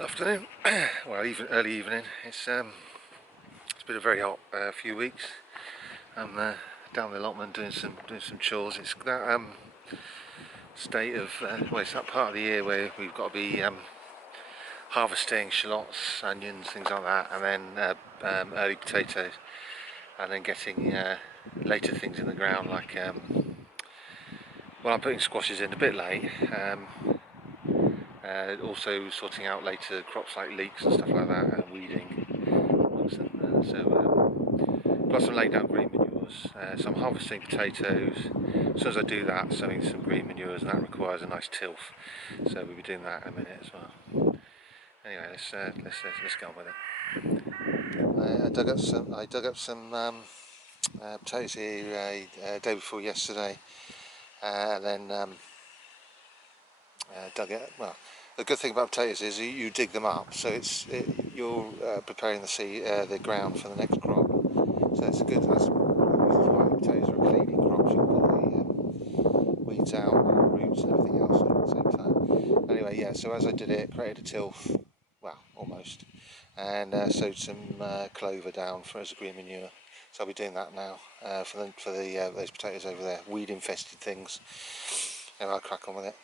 Afternoon, well, even early evening. It's been a very hot few weeks. I'm down the allotment doing some chores. It's that state of well, it's that part of the year where we've got to be harvesting shallots, onions, things like that, and then early potatoes, and then getting later things in the ground like well, I'm putting squashes in a bit late. Also sorting out later crops like leeks and stuff like that, and weeding. Plus some laid down green manures. So I'm harvesting potatoes. As soon as I do that, sowing some green manures, and that requires a nice tilth. So we'll be doing that in a minute as well. Anyway, let's get on with it. I dug up some potatoes here day before yesterday, and then dug it. Well, the good thing about potatoes is you dig them up, so you're preparing the ground for the next crop. So it's a good. That's why potatoes are a cleaning crop. You can pull the weeds out, roots, and everything else at the same time. Anyway, yeah. So as I did it, created a tilth. Well, almost, and sowed some clover down as a green manure. So I'll be doing that now for those potatoes over there, weed infested things. And I'll crack on with it.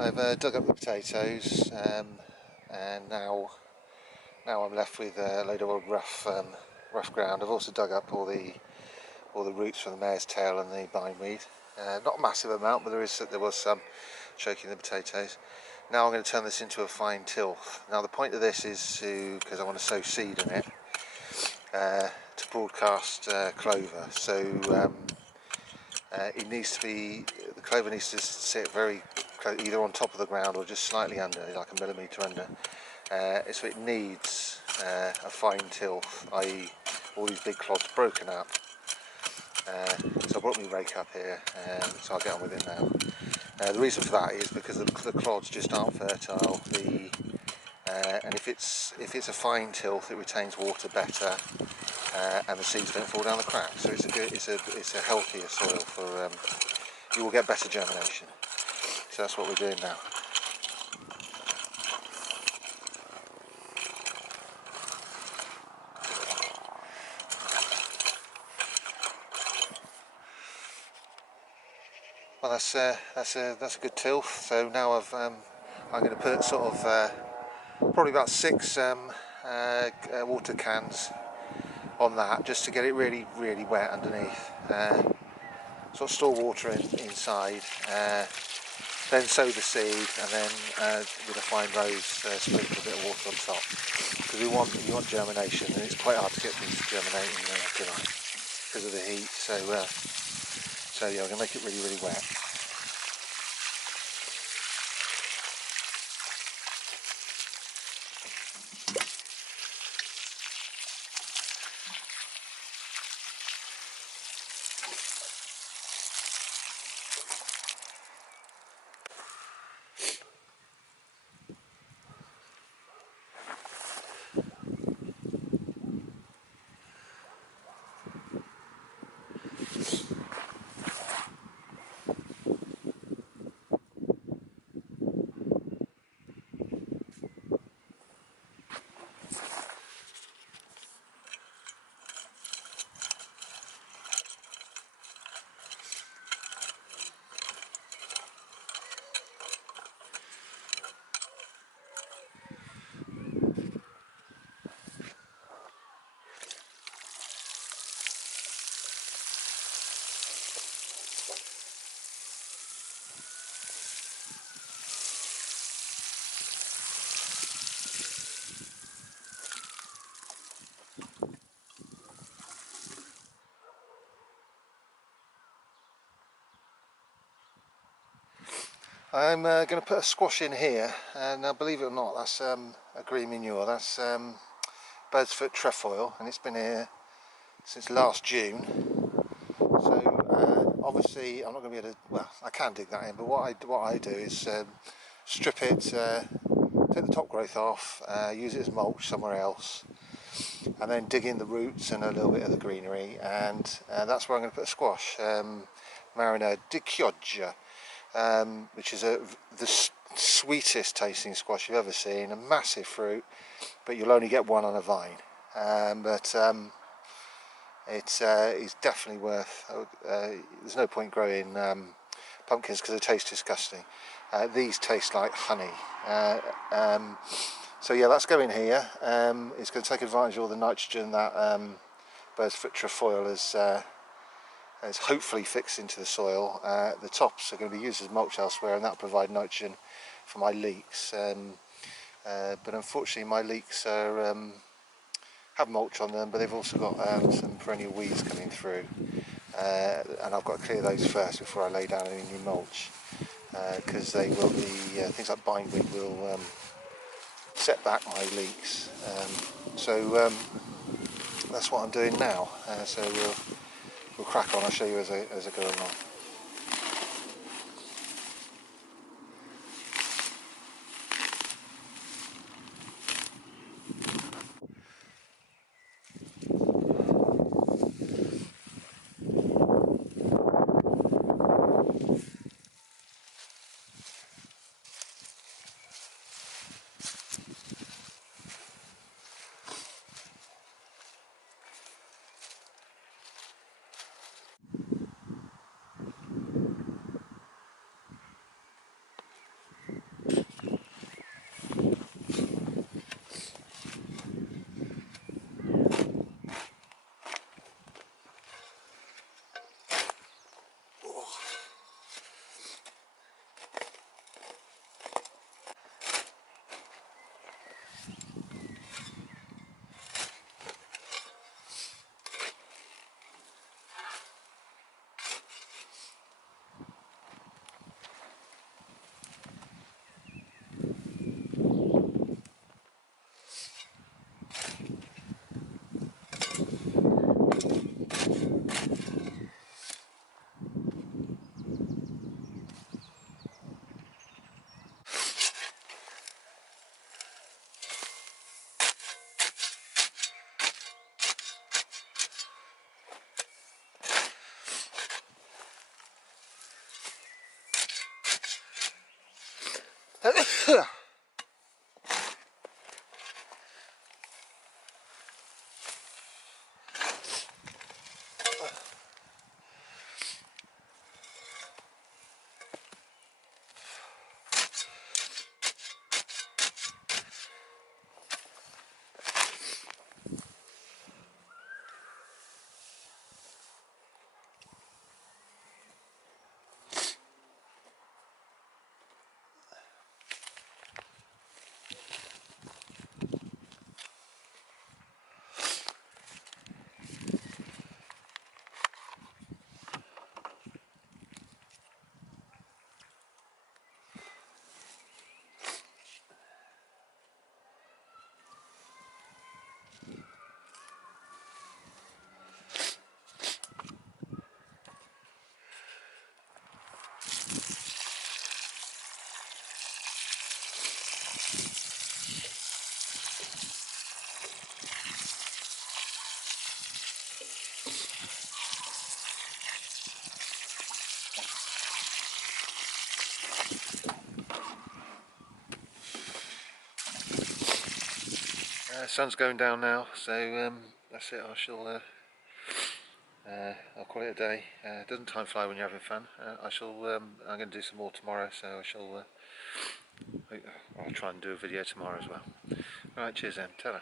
I've dug up the potatoes, and now I'm left with a load of old rough ground. I've also dug up all the roots from the mare's tail and the bindweed. Not a massive amount, but there was some choking the potatoes. Now I'm going to turn this into a fine tilth. Now the point of this is because I want to sow seed in it to broadcast clover. So the clover needs to sit very either on top of the ground or just slightly under, like a millimetre under. So it needs a fine tilth, i.e. all these big clods broken up. So I brought my rake up here, so I'll get on with it now. The reason for that is because the clods just aren't fertile. And if it's a fine tilth, it retains water better, and the seeds don't fall down the cracks. So it's a healthier soil for you will get better germination. So that's what we're doing now. Well, that's a good tilth. So now I'm going to put sort of probably about 6 water cans on that, just to get it really wet underneath. Sort of store water inside. Then sow the seed, and then with a fine rose sprinkle a bit of water on top, because you want germination, and it's quite hard to get things to germinate in July because of the heat. So yeah, I'm going to make it really wet. I'm going to put a squash in here, and now believe it or not, that's a green manure. That's bird's foot trefoil, and it's been here since last June. So obviously I'm not going to be able to, well, I can dig that in, but what I do is strip it, take the top growth off, use it as mulch somewhere else, and then dig in the roots and a little bit of the greenery, and that's where I'm going to put a squash, Manure di Chioggia, which is the sweetest tasting squash you've ever seen, a massive fruit, but you'll only get one on a vine. It's definitely worth, there's no point growing pumpkins because they taste disgusting. These taste like honey. So yeah, that's going here. It's going to take advantage of all the nitrogen that bird's foot trefoil has hopefully fixed into the soil. The tops are going to be used as mulch elsewhere, and that'll provide nitrogen for my leeks. But unfortunately my leeks are, have mulch on them, but they've also got some perennial weeds coming through, and I've got to clear those first before I lay down any new mulch, because they will be, things like bindweed will set back my leeks. So that's what I'm doing now. So we'll crack on. I'll show you as I go along. Sun's going down now, so that's it. I'll call it a day. Doesn't time fly when you're having fun? I'm going to do some more tomorrow, so I'll try and do a video tomorrow as well. Alright, cheers then, ta-ra.